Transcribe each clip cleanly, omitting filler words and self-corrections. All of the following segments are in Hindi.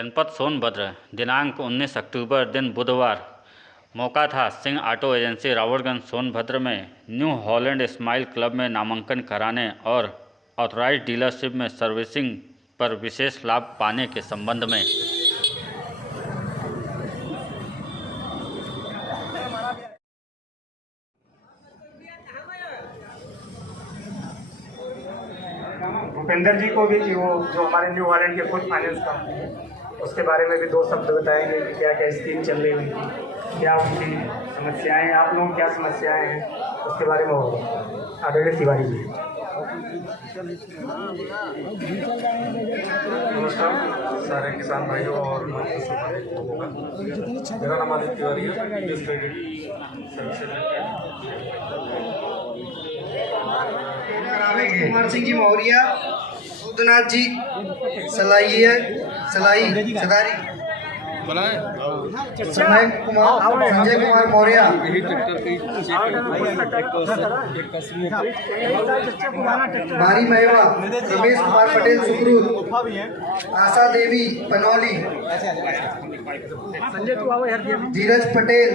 जनपद सोनभद्र, दिनांक 19 अक्टूबर दिन बुधवार। मौका था सिंह ऑटो एजेंसी रावड़गंज सोनभद्र में न्यू हॉलैंड स्माइल क्लब में नामांकन कराने और ऑथराइज्ड डीलरशिप में सर्विसिंग पर विशेष लाभ पाने के संबंध में। भूपेंद्र जी को भी कि वो जो हमारे न्यू हॉलैंड के खुद फाइनेंस कंपनी है उसके बारे में भी दो शब्द बताएंगे कि क्या क्या स्कीम चल रही हुई थी, क्या उनकी समस्याएं हैं, आप लोगों क्या समस्याएं हैं, उसके बारे में होगा। आदरणीय तिवारी जी। नमस्कार सारे किसान भाइयों और लोगों का। मेरा नाम आदित्य तिवारी है, TVS credit services Kumar Singh ji Maurya, Buddhnath ji सलाई सदारी, संजय कुमार मौर्य, मारी मेवा, रमेश कुमार पटेल सुब्रूत, आशा देवी पनौली, धीरज पटेल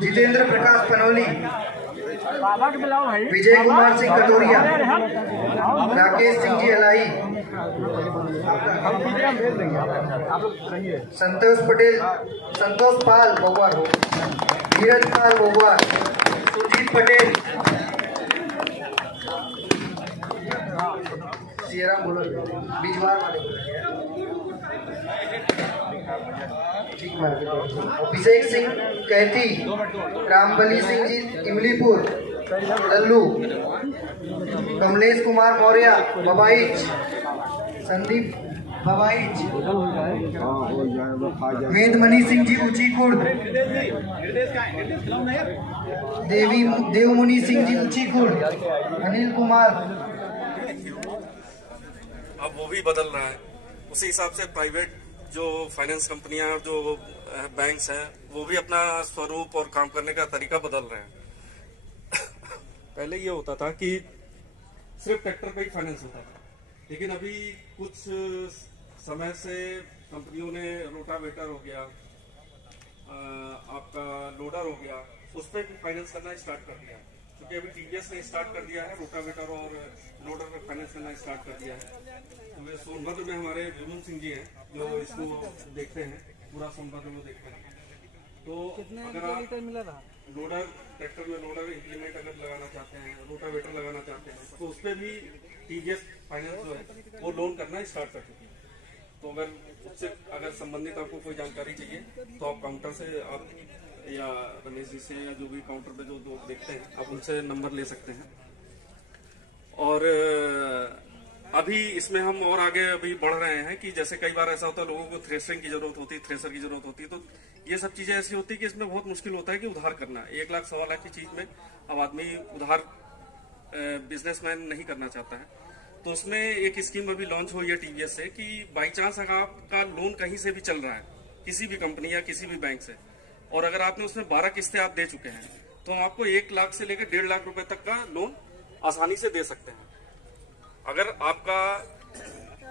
जितेंद्र प्रकाश पनौली, विजय कुमार सिंह कटोरिया, राकेश सिंह जी अलाई, संतोष पाल बउआ, धीरज पाल बउआ, सुरजीत पटेल, सियाराम बोलो, बिजवार वाले अभिषेक सिंह कहती, रामबली सिंह जी इमलीपुर, लल्लू, कमलेश कुमार मौर्य बबाइच, संदीप बबाइच, वेदमणि सिंह जी ऊंची कुर्द, देवमुनि सिंह जी ऊंची कुर्द, अनिल कुमार। अब वो भी बदल रहा है, उसी हिसाब से प्राइवेट जो फाइनेंस कंपनियां और जो बैंक्स हैं वो भी अपना स्वरूप और काम करने का तरीका बदल रहे हैं। पहले ये होता था कि सिर्फ ट्रैक्टर पे ही फाइनेंस होता था, लेकिन अभी कुछ समय से कंपनियों ने रोटावेटर हो गया, आपका लोडर हो गया, उस पर भी फाइनेंस करना स्टार्ट कर दिया है। क्योंकि अभी टीवीएस ने स्टार्ट कर दिया है, रोटावेटर और लोडर पे फाइनेंस करना स्टार्ट कर दिया है। तो सोनभद्र में हमारे विमल सिंह जी हैं जो इसको देखते हैं, पूरा सोनभद्र में देखते हैं। तो अगर आप लोडर ट्रैक्टर में लोडर इंप्लीमेंट अगर लगाना चाहते हैं, रोटावेटर लगाना चाहते हैं, तो उस पर भी टीवीएस फाइनेंस जो है वो लोन करना स्टार्ट कर चुकी है। तो अगर उससे अगर संबंधित आपको कोई जानकारी चाहिए तो आप काउंटर से आप या रमेश जी से या जो भी काउंटर पे जो लोग देखते हैं आप उनसे नंबर ले सकते हैं। और अभी इसमें हम और आगे अभी बढ़ रहे हैं कि जैसे कई बार ऐसा होता है लोगों को थ्रेशरिंग की जरूरत होती है, थ्रेशर की जरूरत होती है, तो ये सब चीजें ऐसी होती है कि इसमें बहुत मुश्किल होता है कि उधार करना। 1 लाख 1.25 लाख की चीज में अब आदमी उधार बिजनेसमैन नहीं करना चाहता है। तो उसमें एक स्कीम अभी लॉन्च हुई है टीवीएस से कि बाई चांस अगर आपका लोन कहीं से भी चल रहा है, किसी भी कंपनी या किसी भी बैंक से, और अगर आपने उसमें 12 किस्तें आप दे चुके हैं, तो हम आपको 1 लाख से लेकर 1.5 लाख रुपए तक का लोन आसानी से दे सकते हैं। अगर आपका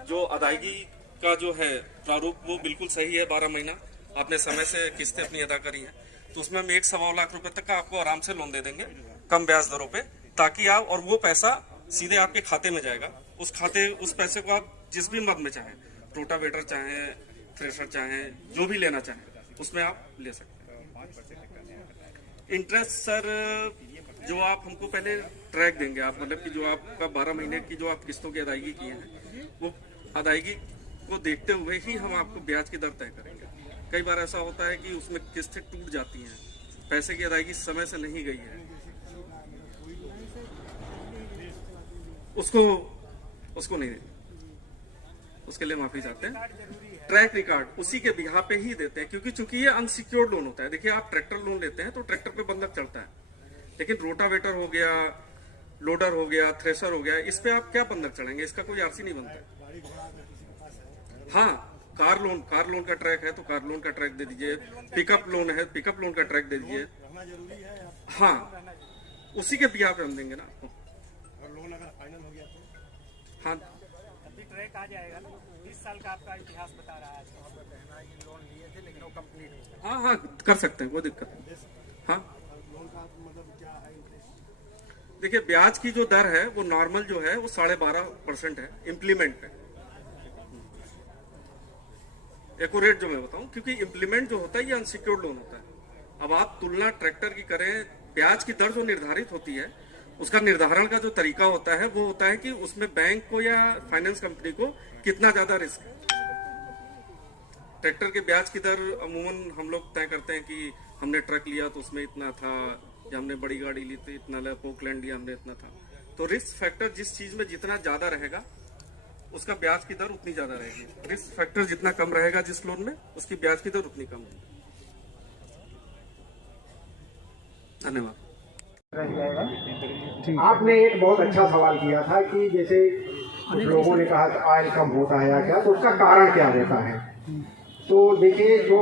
जो अदायगी का जो है प्रारूप वो बिल्कुल सही है, 12 महीना आपने समय से किस्तें अपनी अदा करी हैं, तो उसमें हम 1.25 लाख रुपए तक का आपको आराम से लोन दे देंगे कम ब्याज दरों पे, ताकि आप, और वो पैसा सीधे आपके खाते में जाएगा। उस पैसे को आप जिस भी मद में चाहें, रोटावेटर चाहें, थ्रेशर चाहें, जो भी लेना चाहें, उसमें आप ले सकते हैं। इंटरेस्ट सर जो आप हमको पहले ट्रैक देंगे, आप मतलब कि जो आपका 12 महीने की जो आप किस्तों की अदायगी की है, वो अदायगी को देखते हुए ही हम आपको ब्याज की दर तय करेंगे। कई बार ऐसा होता है कि उसमें किस्तें टूट जाती हैं, पैसे की अदायगी समय से नहीं गई है, उसको नहीं, उसके लिए माफी चाहते हैं। ट्रैक रिकॉर्ड उसी के बिहार पे ही देते हैं, क्योंकि चूंकि ये अनसिक्योर्ड लोन होता है। देखिए आप ट्रैक्टर लोन लेते हैं तो ट्रैक्टर पे बंधक चढ़ता है, लेकिन रोटावेटर हो गया, लोडर हो गया, थ्रेशर हो गया, इस पे आप क्या बंधक चढ़ेंगे, इसका कोई आरसी नहीं बनता। हाँ, कार लोन का ट्रैक है तो कार लोन का ट्रैक दे दीजिए, पिकअप लोन है पिकअप लोन का ट्रैक दे दीजिए। हाँ, उसी के बिहार पे हम देंगे ना आपको। हाँ अभी ट्रैक आ जाएगा ना, 20 साल का आपका इतिहास बता रहा है। लोन लिए थे लेकिन वो कंप्लीट हो हाँ हाँ कर सकते हैं, कोई दिक्कत नहीं। हाँ देखिए, ब्याज की जो दर है वो नॉर्मल जो है वो 12.5% है इम्प्लीमेंट पे। एक्यूरेट जो मैं बताऊं, क्योंकि इम्प्लीमेंट जो होता है ये अनसिक्योर्ड लोन होता है। अब आप तुलना ट्रैक्टर की करें, ब्याज की दर जो निर्धारित होती है उसका निर्धारण का जो तरीका होता है वो होता है कि उसमें बैंक को या फाइनेंस कंपनी को कितना ज्यादा रिस्क है। ट्रैक्टर के ब्याज की दर अमूमन हम लोग तय करते हैं कि हमने ट्रक लिया तो उसमें इतना था, या हमने बड़ी गाड़ी ली तो इतना लिया, पोकलैंड लिया हमने इतना था। तो रिस्क फैक्टर जिस चीज में जितना ज्यादा रहेगा उसका ब्याज की दर उतनी ज्यादा रहेगी। रिस्क फैक्टर जितना कम रहेगा जिस लोन में, उसकी ब्याज की दर उतनी कम होगी। धन्यवाद। आपने एक बहुत अच्छा सवाल किया था कि जैसे कुछ लोगों ने कहा कि ऑयल कम होता है या क्या, तो उसका कारण क्या होता है। तो देखिए, जो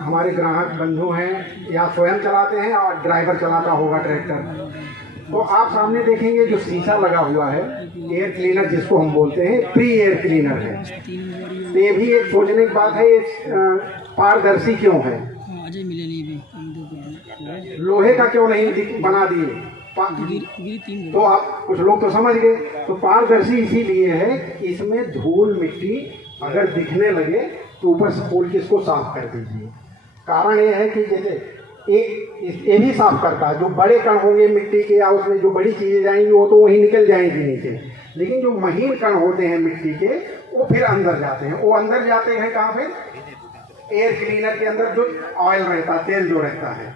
हमारे ग्राहक बंधु हैं या स्वयं चलाते हैं और ड्राइवर चलाता होगा ट्रैक्टर, तो आप सामने देखेंगे जो शीशा लगा हुआ है, एयर क्लीनर जिसको हम बोलते हैं, प्री एयर क्लीनर है। तो ये भी एक सोचने की बात है, ये पारदर्शी क्यों है, लोहे का क्यों नहीं बना दिए। तो आप कुछ लोग तो समझ गए। तो पारदर्शी इसीलिए है, इसमें धूल मिट्टी अगर दिखने लगे तो ऊपर से खोल के इसको साफ कर दीजिए। कारण ये है कि जैसे ये भी साफ करता है, जो बड़े कण होंगे मिट्टी के या उसमें जो बड़ी चीजें जाएंगी वो तो वहीं निकल जाएंगी नीचे, लेकिन जो महीन कण होते हैं मिट्टी के वो फिर अंदर जाते हैं। वो अंदर जाते हैं कहाँ पे, एयर क्लीनर के अंदर जो ऑयल रहता है, तेल जो रहता है।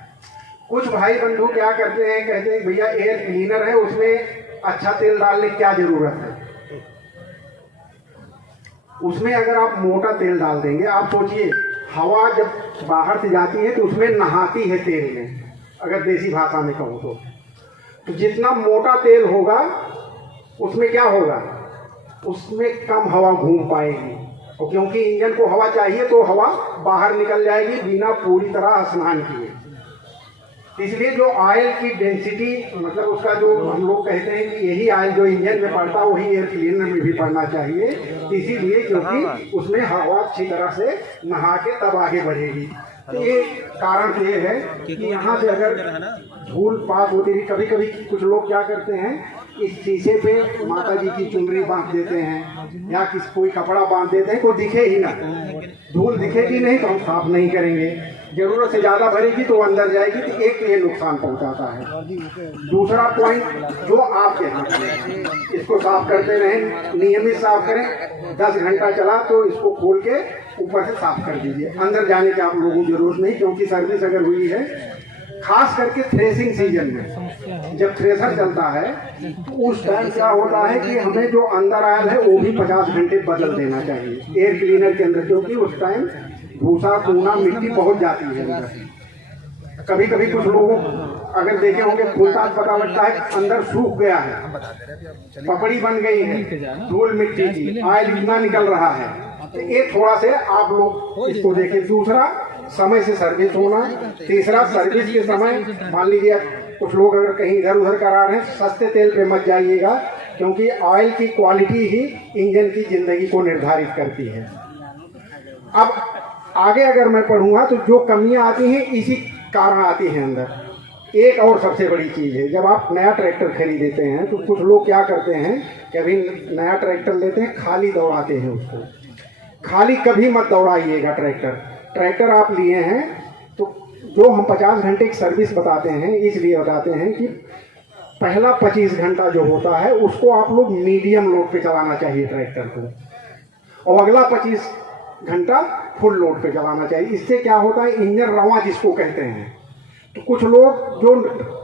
कुछ भाई बंधु क्या करते हैं, कहते हैं भैया एयर क्लीनर है उसमें अच्छा तेल डालने की क्या जरूरत है। उसमें अगर आप मोटा तेल डाल देंगे, आप सोचिए हवा जब बाहर से जाती है तो उसमें नहाती है तेल में, अगर देसी भाषा में कहूँ तो जितना मोटा तेल होगा उसमें क्या होगा, उसमें कम हवा घूम पाएगी, और क्योंकि इंजन को हवा चाहिए तो हवा बाहर निकल जाएगी बिना पूरी तरह स्नान किए। इसलिए जो ऑयल की डेंसिटी, मतलब उसका जो हम लोग कहते हैं कि यही ऑयल जो इंजन में पड़ता है वही एयर क्लीनर में भी पड़ना चाहिए, इसीलिए क्योंकि उसमें हवा अच्छी तरह से नहा के तब आगे बढ़ेगी। तो ये कारण तो ये है कि यहाँ से अगर धूल पास होती थी, कभी कभी कुछ लोग क्या करते हैं, इस शीशे पे माता जी की चुनरी बांध देते हैं या कोई कपड़ा बांध देते हैं, कोई दिखे ही ना, धूल दिखेगी नहीं तो हम साफ नहीं करेंगे। जरूरत से ज्यादा भरेगी तो अंदर जाएगी, तो एक ये नुकसान पहुंचाता है। दूसरा पॉइंट जो आपके हाथ में, इसको साफ करते रहें, नियमित साफ करें। 10 घंटा चला तो इसको खोल के ऊपर से साफ कर दीजिए, अंदर जाने की आप लोगों की जरूरत नहीं, क्योंकि सर्विस अगर हुई है, खास करके थ्रेसिंग सीजन में जब थ्रेसर चलता है तो उस टाइम क्या होता है कि हमें जो अंदर आयल है वो भी 50 घंटे बदल देना चाहिए एयर क्लीनर के अंदर, क्योंकि उस टाइम भूसा कूना मिट्टी पहुंच जाती है अंदर। कभी कभी कुछ लोगों अगर देखे होंगे पूछताछ पता लगता है अंदर सूख गया है, पपड़ी बन गई है धूल मिट्टी की, ऑयल इतना निकल रहा है। तो ये थोड़ा से आप लोग इसको देखें। दूसरा, समय से सर्विस होना। तीसरा, सर्विस के समय मान लीजिए कुछ लोग अगर कहीं इधर उधर करा रहे हैं, सस्ते तेल पे मत जाइएगा, क्योंकि ऑयल की क्वालिटी ही इंजन की जिंदगी को निर्धारित करती है। अब आगे अगर मैं पढ़ूंगा तो जो कमियां आती हैं इसी कारण आती हैं अंदर। एक और सबसे बड़ी चीज़ है, जब आप नया ट्रैक्टर खरीदते हैं तो कुछ लोग क्या करते हैं कि अभी नया ट्रैक्टर लेते हैं, खाली दौड़ाते हैं उसको। खाली कभी मत दौड़ाइएगा ट्रैक्टर आप लिए हैं तो जो हम 50 घंटे की सर्विस बताते हैं, इसलिए बताते हैं कि पहला 25 घंटा जो होता है उसको आप लोग मीडियम लोड पे चलाना चाहिए ट्रैक्टर को, और अगला 25 घंटा फुल लोड पे चलाना चाहिए। इससे क्या होता है, इंजन रवां जिसको कहते हैं। तो कुछ लोग जो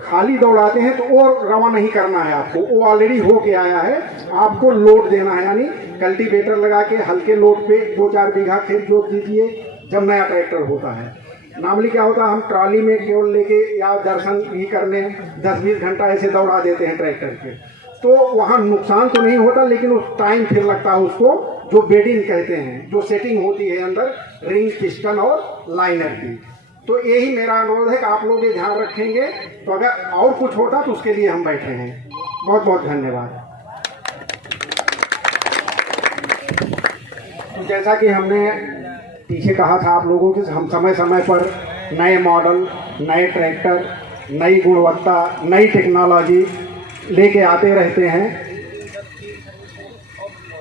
खाली दौड़ाते हैं तो और रवां नहीं करना है आपको, वो ऑलरेडी हो के आया है, आपको लोड देना है, यानी कल्टीवेटर लगा के हल्के लोड पे 2-4 बीघा खेत जोत दीजिए जब नया ट्रैक्टर होता है। नॉर्मली क्या होता है, हम ट्रॉली में केवल लेके या दर्शन ही करने 10-20 घंटा ऐसे दौड़ा देते हैं ट्रैक्टर के, तो वहाँ नुकसान तो नहीं होता, लेकिन उस टाइम फिर लगता है उसको, जो बेडिंग कहते हैं, जो सेटिंग होती है अंदर रिंग, पिस्टन और लाइनर की। तो यही मेरा अनुरोध है कि आप लोग ये ध्यान रखेंगे, तो अगर और कुछ होता तो उसके लिए हम बैठे हैं। बहुत बहुत धन्यवाद। जैसा कि हमने पीछे कहा था आप लोगों के, हम समय समय पर नए मॉडल, नए ट्रैक्टर, नई गुणवत्ता, नई टेक्नोलॉजी लेके आते रहते हैं।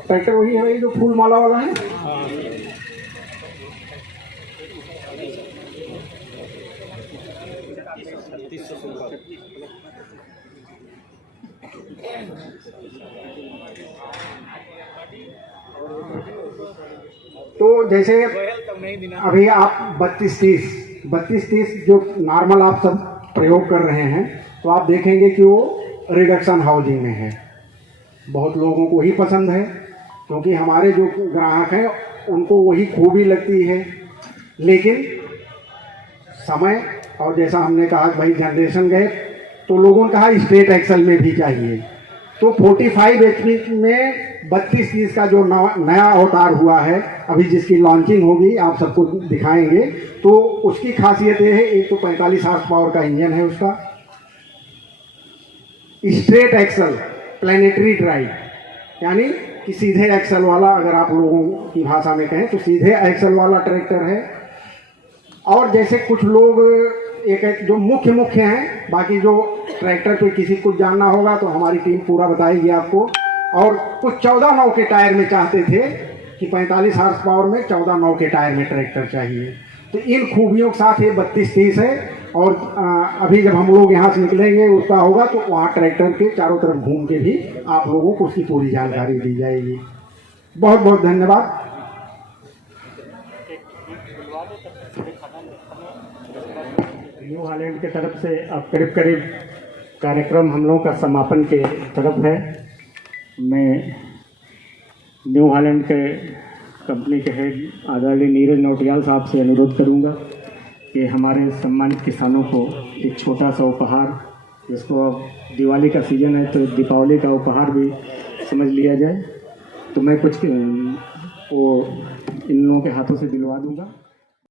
ट्रैक्टर वही है जो फूल माला वाला है। तो जैसे अभी आप 32-30 जो नॉर्मल आप सब प्रयोग कर रहे हैं, तो आप देखेंगे कि वो रिडक्शन हाउसिंग में है। बहुत लोगों को ही पसंद है, क्योंकि हमारे जो ग्राहक हैं उनको वही खूबी लगती है। लेकिन समय और जैसा हमने कहा कि भाई जनरेशन गए, तो लोगों ने कहा स्ट्रेट एक्सल में भी चाहिए। तो 45 HP में 32-30 का जो नया अवतार हुआ है, अभी जिसकी लॉन्चिंग होगी, आप सबको दिखाएंगे। तो उसकी खासियत ये है, एक तो 45 हॉर्स पावर का इंजन है उसका, स्ट्रेट एक्सल प्लैनेटरी ड्राइव, यानी कि सीधे एक्सल वाला, अगर आप लोगों की भाषा में कहें तो सीधे एक्सल वाला ट्रैक्टर है। और जैसे कुछ लोग एक जो मुख्य हैं, बाकी जो ट्रैक्टर पे किसी को जानना होगा तो हमारी टीम पूरा बताएगी आपको। और कुछ 14 नौ के टायर में चाहते थे कि 45 हॉर्स पावर में 14 नौ के टायर में ट्रैक्टर चाहिए। तो इन खूबियों के साथ ये 32-30 है। और अभी जब हम लोग यहाँ से निकलेंगे उसका होगा, तो वहाँ ट्रैक्टर के चारों तरफ घूम के भी आप लोगों को उसकी पूरी जानकारी दी जाएगी। बहुत बहुत धन्यवाद। न्यू हॉलैंड के तरफ से अब करीब कार्यक्रम हम लोगों का समापन के तरफ है। मैं न्यू हॉलैंड के कंपनी के हेड आदरणीय नीरज नौटियाल साहब से अनुरोध करूंगा कि हमारे सम्मानित किसानों को एक छोटा सा उपहार, जिसको अब दिवाली का सीज़न है तो दीपावली का उपहार भी समझ लिया जाए, तो मैं कुछ वो इन लोगों के हाथों से दिलवा दूंगा।